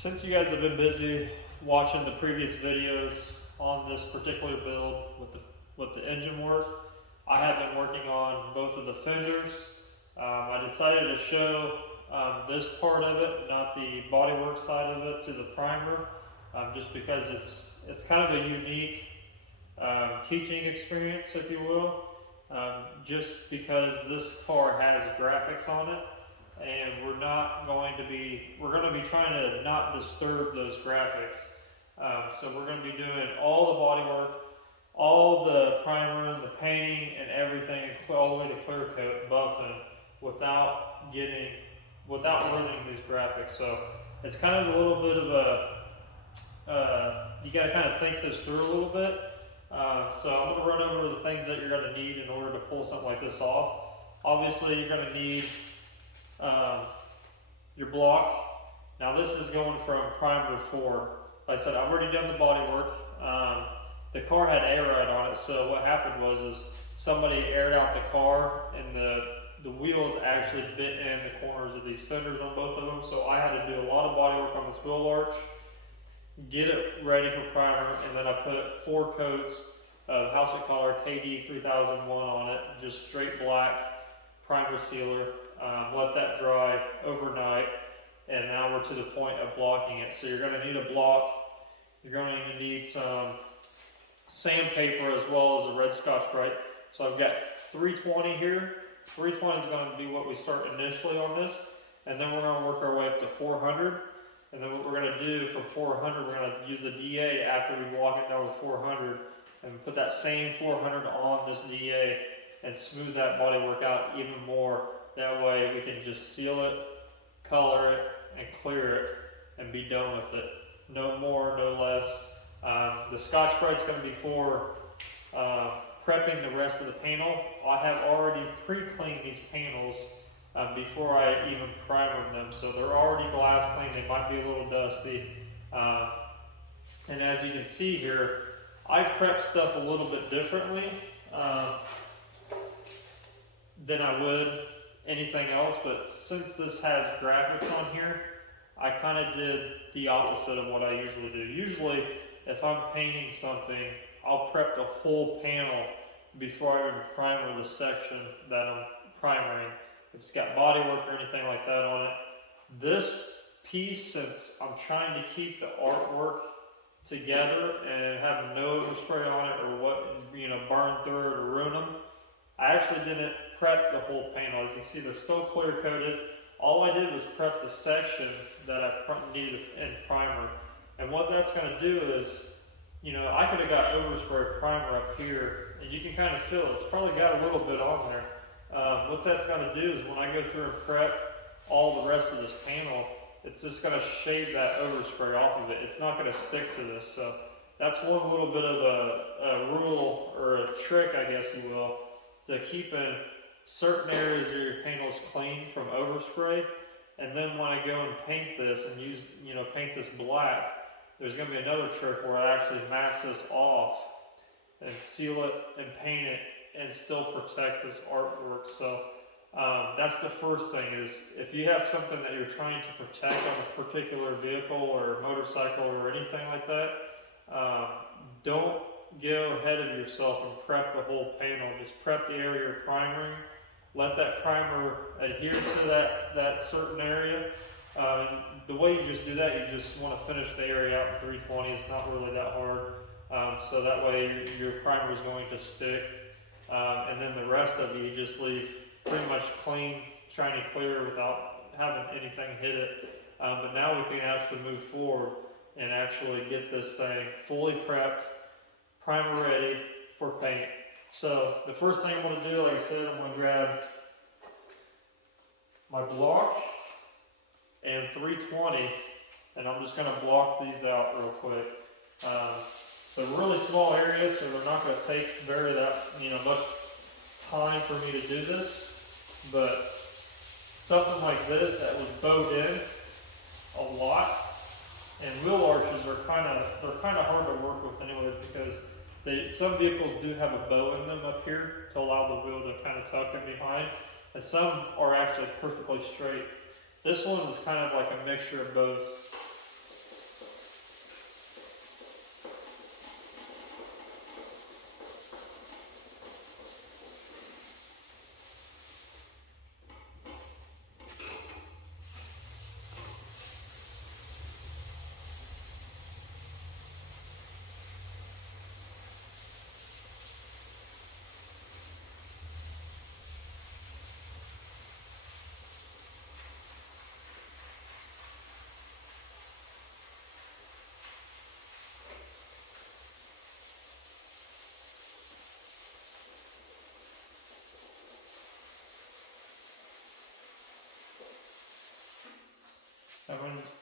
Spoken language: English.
Since you guys have been busy watching the previous videos on this particular build with the engine work, I have been working on both of the fenders. I decided to show this part of it, not the bodywork side of it, to the primer, just because it's kind of a unique teaching experience, if you will, just because this car has graphics on it. And we're going to be trying to not disturb those graphics. So we're going to be doing all the bodywork, all the primer, the painting, and everything, all the way to clear coat, buffing, without ruining these graphics. So it's kind of a little bit of you got to kind of think this through a little bit. So I'm going to run over the things that you're going to need in order to pull something like this off. Obviously, you're going to need your block. Now this is going from primer 4. Like I said, I've already done the body work. The car had air ride on it, so what happened was somebody aired out the car and the wheels actually bit in the corners of these fenders on both of them, so I had to do a lot of body work on this wheel arch, get it ready for primer, and then I put 4 coats of House of Color KD 3001 on it, just straight black primer sealer. Let that dry overnight, and now we're to the point of blocking it. So you're going to need a block. You're going to need some sandpaper as well as a red Scotch-Brite. So I've got 320 here. 320 is going to be what we start initially on this, and then we're going to work our way up to 400. And then what we're going to do from 400, we're going to use the DA after we block it down to 400, and put that same 400 on this DA and smooth that bodywork out even more. That way we can just seal it, color it, and clear it, and be done with it. No more, no less. The Scotch-Brite's going to be for prepping the rest of the panel. I have already pre-cleaned these panels before I even primered them, so they're already glass cleaned. They might be a little dusty. And as you can see here, I prep stuff a little bit differently than I would anything else, but since this has graphics on here, I kind of did the opposite of what I usually do. Usually, if I'm painting something, I'll prep the whole panel before I even primer the section that I'm primering. If it's got bodywork or anything like that on it. This piece, since I'm trying to keep the artwork together and have no overspray on it or burn through it or ruin them, I actually didn't prep the whole panel. As you can see, they're still clear coated. All I did was prep the section that I needed in primer. And what that's going to do is, I could have got overspray primer up here, and you can kind of feel it's probably got a little bit on there. What that's going to do is when I go through and prep all the rest of this panel, it's just going to shave that overspray off of it. It's not going to stick to this. So that's one little bit of a rule or a trick, I guess you will, to keeping certain areas of your panels clean from overspray. And then when I go and paint this and paint this black, there's going to be another trick where I actually mask this off and seal it and paint it and still protect this artwork. So that's the first thing, is if you have something that you're trying to protect on a particular vehicle or motorcycle or anything like that, don't go ahead of yourself and prep the whole panel. Just prep the area you're primering. Let that primer adhere to that certain area. The way you just do that, you just want to finish the area out in 320. It's not really that hard. So that way your primer is going to stick. And then the rest of you just leave pretty much clean, shiny clear without having anything hit it. But now we can actually move forward and actually get this thing fully prepped, primer ready for paint. So the first thing I'm going to do, like I said, I'm going to grab my block and 320, and I'm just going to block these out real quick. They're really small areas, so they're not going to take much time for me to do this. But something like this that was bowed in a lot, and wheel arches are kind of hard to work with anyways, because some vehicles do have a bow in them up here to allow the wheel to kind of tuck in behind, and some are actually perfectly straight. This one is kind of like a mixture of both. And when